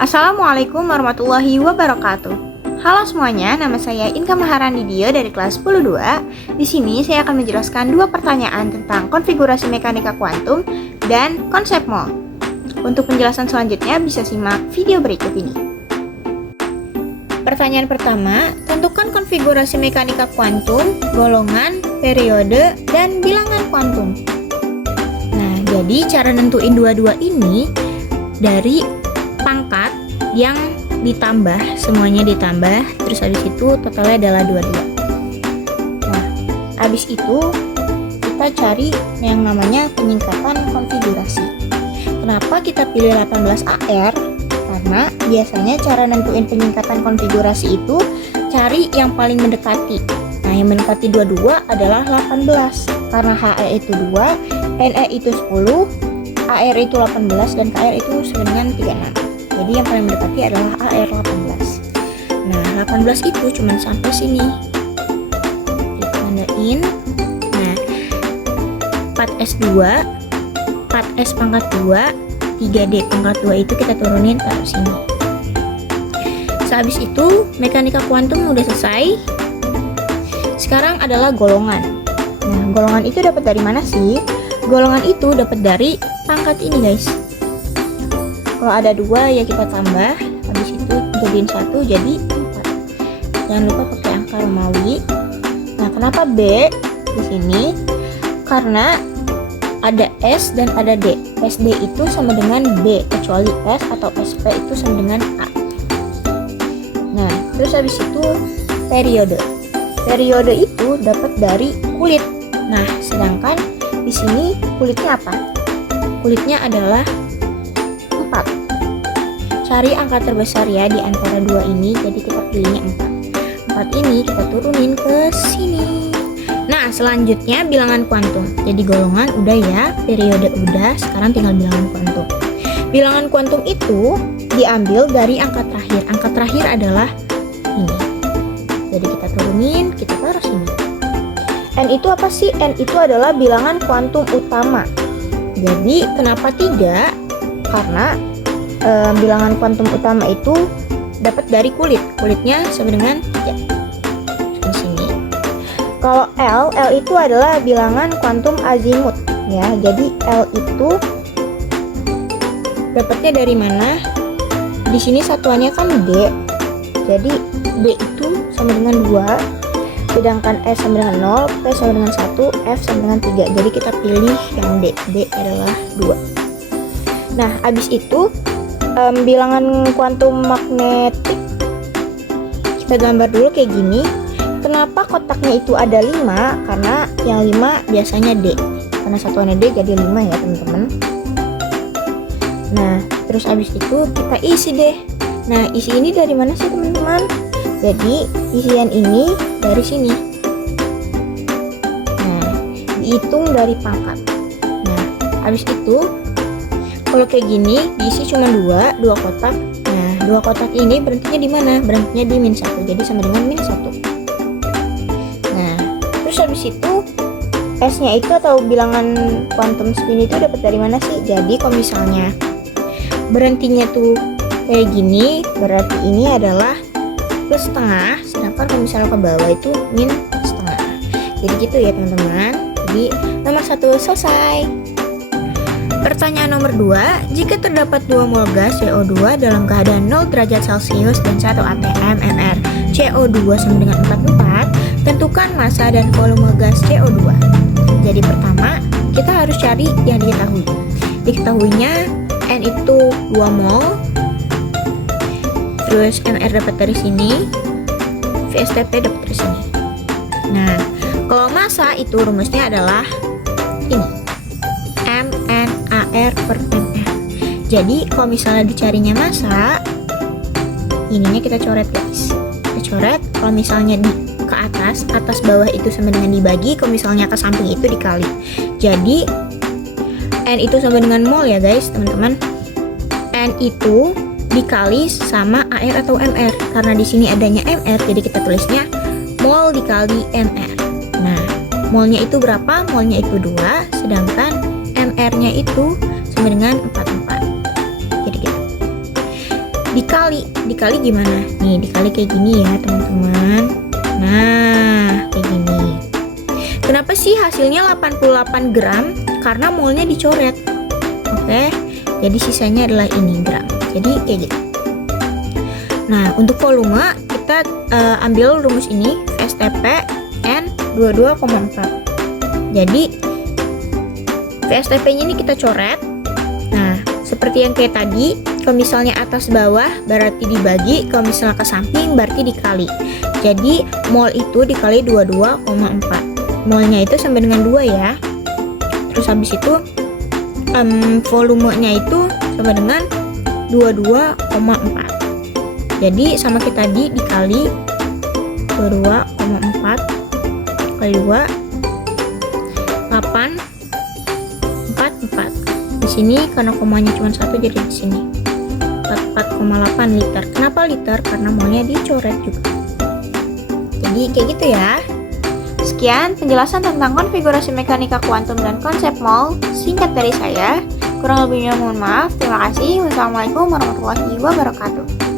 Assalamualaikum warahmatullahi wabarakatuh. Halo semuanya, nama saya Inka Maharani Dio dari kelas 10-2. Di sini saya akan menjelaskan dua pertanyaan tentang konfigurasi mekanika kuantum dan konsep mol. Untuk penjelasan selanjutnya bisa simak video berikut ini. Pertanyaan pertama, tentukan konfigurasi mekanika kuantum, golongan, periode, dan bilangan kuantum. Nah, jadi cara nentuin dua-dua ini dari pangkat yang ditambah, semuanya ditambah, terus habis itu totalnya adalah 22. Nah, habis itu kita cari yang namanya peningkatan konfigurasi. Kenapa kita pilih 18 AR? Karena biasanya cara nentuin peningkatan konfigurasi itu cari yang paling mendekati. Nah, yang mendekati 22 adalah 18. Karena HE itu 2, NE itu 10, AR itu 18, dan KR itu sama dengan 36. Jadi yang paling mendekati adalah AR 18. Nah, 18 itu cuma sampai sini. Kita tandain. Nah, 4S2, 4S pangkat 2, 3D pangkat 2 itu kita turunin taruh sini. Sehabis itu, mekanika kuantum udah selesai. Sekarang adalah golongan. Nah, golongan itu dapat dari mana sih? Golongan itu dapat dari pangkat ini, guys. Kalau ada 2 ya kita tambah, habis itu jadiin 1 jadi 4. Jangan lupa pakai angka Romawi. Nah, kenapa B di sini? Karena ada S dan ada D. SD itu sama dengan B, kecuali S atau SP itu sama dengan A. Nah, terus habis itu periode. Periode itu dapat dari kulit. Nah, sedangkan di sini kulitnya apa? Kulitnya adalah 4. Cari angka terbesar ya di antara dua ini, jadi kita pilihnya 4. 4 ini kita turunin ke sini. Nah, selanjutnya bilangan kuantum. Jadi golongan udah ya, periode udah, sekarang tinggal bilangan kuantum. Bilangan kuantum itu diambil dari angka terakhir. Angka terakhir adalah ini. Jadi kita turunin, kita taruh sini. N itu apa sih? N itu adalah bilangan kuantum utama. Jadi kenapa 3? Karena bilangan kuantum utama itu dapat dari kulit. Kulitnya sama dengan 3. Di sini. Kalau L itu adalah bilangan kuantum azimut ya. Jadi L itu dapatnya dari mana? Di sini satuannya kan D. Jadi D itu sama dengan 2. Sedangkan S sama dengan 0, P sama dengan 1, F sama dengan 3. Jadi kita pilih yang D. D adalah 2. Nah, habis itu bilangan kuantum magnetik kita gambar dulu kayak gini. Kenapa kotaknya itu ada 5? Karena yang 5 biasanya D. Karena satuannya D jadi 5 ya, teman-teman. Nah, terus habis itu kita isi deh. Nah, isi ini dari mana sih, teman-teman? Jadi isian ini dari sini. Nah, dihitung dari pangkat. Nah, habis itu kalau kayak gini diisi cuma 2 kotak. Nah, 2 kotak ini berhentinya di mana? Berhentinya di min 1. Jadi sama dengan min 1. Nah, terus habis itu S-nya itu atau bilangan quantum spin itu dapat dari mana sih? Jadi kalau misalnya berhentinya tuh kayak gini, berarti ini adalah plus setengah, sedangkan kalau misalnya ke bawah itu min setengah. Jadi gitu ya, teman-teman. Jadi nomor 1 selesai. Pertanyaan nomor 2, jika terdapat 2 mol gas CO2 dalam keadaan 0 derajat Celcius dan 1 atm MR CO2 sama dengan 44, tentukan massa dan volume gas CO2. Jadi pertama, kita harus cari yang diketahui. Diketahuinya N itu 2 mol, terus MR dapat dari sini, VSTP dapat dari sini. Nah, kalau massa itu rumusnya adalah ini, MNAR per MR. Jadi kalau misalnya dicarinya massa, ininya kita coret, guys. Kita coret. Kalau misalnya di ke atas bawah itu sama dengan dibagi, kalau misalnya ke samping itu dikali. Jadi N itu sama dengan mol ya, guys, teman-teman. N itu dikali sama AR atau MR. Karena di sini adanya MR, jadi kita tulisnya mol dikali MR. Nah, molnya itu berapa? Molnya itu 2, sedangkan MR-nya itu sama dengan 44. Jadi gitu. Dikali gimana? Nih, dikali kayak gini ya, teman-teman. Nah, kayak gini. Kenapa sih hasilnya 88 gram? Karena molnya dicoret. Oke, jadi sisanya adalah ini gram. Jadi kayak gitu. Nah, untuk volume kita ambil rumus ini, VSTP N 22,4. Jadi VSTP-nya ini kita coret. Nah, seperti yang kayak tadi, kalau misalnya atas bawah berarti dibagi, kalau misalnya ke samping berarti dikali. Jadi mol itu dikali 22,4. Molnya itu sama dengan 2 ya. Terus habis itu volumenya itu sama dengan 22,4. Jadi sama kayak tadi dikali 22,4 kali 2 8 4 4. Di sini karena komanya cuma 1 jadi di sini 44,8 liter. Kenapa liter? Karena molnya dicoret juga. Jadi kayak gitu ya. Sekian penjelasan tentang konfigurasi mekanika kuantum dan konsep mol singkat dari saya. Kurang lebihnya mohon maaf. Terima kasih. Wassalamualaikum warahmatullahi wabarakatuh.